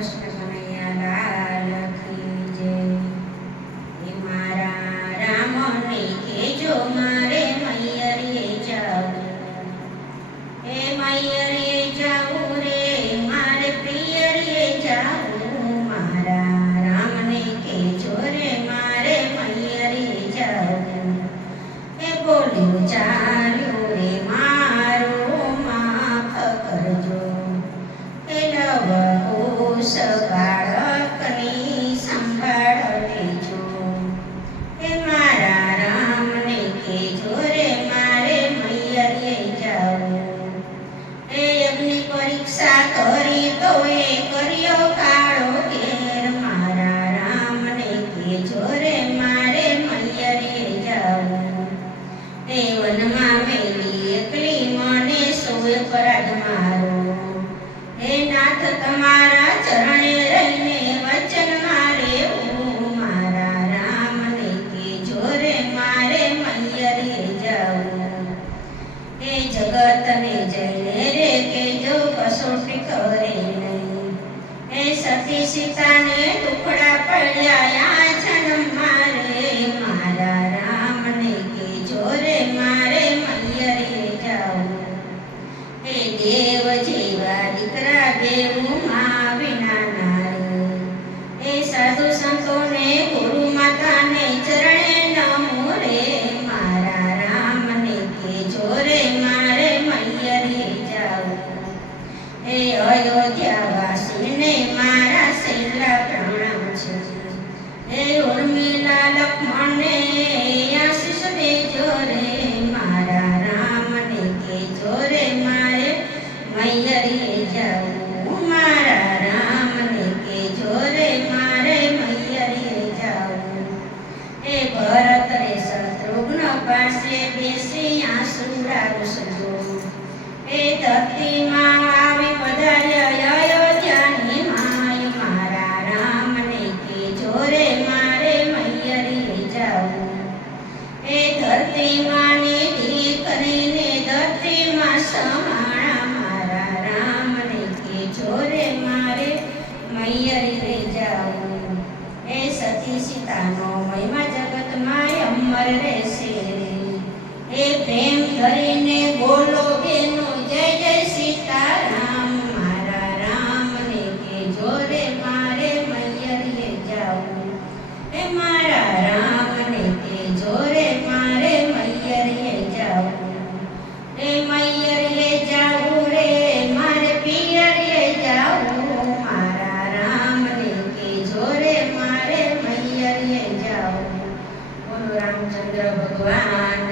કૃષ્ણ કનૈયા લાલ કી જય। હે મારા રામને કહેજો મારે મૈયરે જાવું, હે મૈયરે જાવું રે મારે પિયરે જાવું। મારા રામને કહેજો રે મારે મૈયરે જાવું, હે બોલ્યું ચાલ્યું રે મારું માફ કરજો, હે લવકુશ બાળકની સંભાળ લેજો। હે મારા રામને કહેજો રે મારે મૈયરે જાવું, હે યજ્ઞની પરીક્ષા કરી તો એ કર્યો કાળો ઘેર। મારા રામને કહેજો રે મારે મૈયરે જાવું, હે વનમાં મેલી એકલી મને સોય પરાગ મારો, હે નાથ તમારા ચરણે રહીને વચન મારે હું। મારા રામને કહેજો રે મારે મૈયરે જાવું, હે જગતને જઈને રે કહેજો કસોટી કરે નહીં, હે સતી સીતાને ટુકડા પડ્યા આ જન્મ મારે। મારા રામને કહેજો રે મારે મૈયરે જાવું, હે દેવ જેવા દીકરા દેવું મા વિના નારી, હે સાધુ સંતોને ગુરુ માતાને ચરણે નમો રે। મારા રામને કહેજો રે મારે મૈયરે જાવું, હે અયોધ્યા વાસીને મારા સહેલા પ્રણામ છે, હે ઉર્મિલા લક્ષ્મણને આશીષ દેજો રે। મારા રામને કહેજો રે મારે મૈયરે જાવું, મારા રામને કહેજો રે મારે મૈયરે જાવું, હે ભરત રે શત્રુઘ્ન પાસે બેસી આંસુ રાવસજો, હે ધરતીમાં આવી પધાર્યા અયોધ્યાની માય। મારા રામને કહેજો રે મારે મૈયરે જાવું, હે ધરતીમાંની દીકરીને ધરતીમાં સમાણા। મારા રામને કહેજો રે મારે મૈયરે જાવું, હે સતી સીતાનો મહિમા જગતમાં અમર રહેશે રે, હે પ્રેમ ધરીને બોલો બેનો જય જય સીતારામ। મારા રામને કહેજો રે મારે મૈયરે જાવું, હે મારા રામને કહેજો રે મારે મૈયરે જાવું, હે મૈયરે જાવું રે મારે પિયરે જાવું। મારા રામને કહેજો રે મારે મૈયરે જાવું। બોલો રામચંદ્ર ભગવાન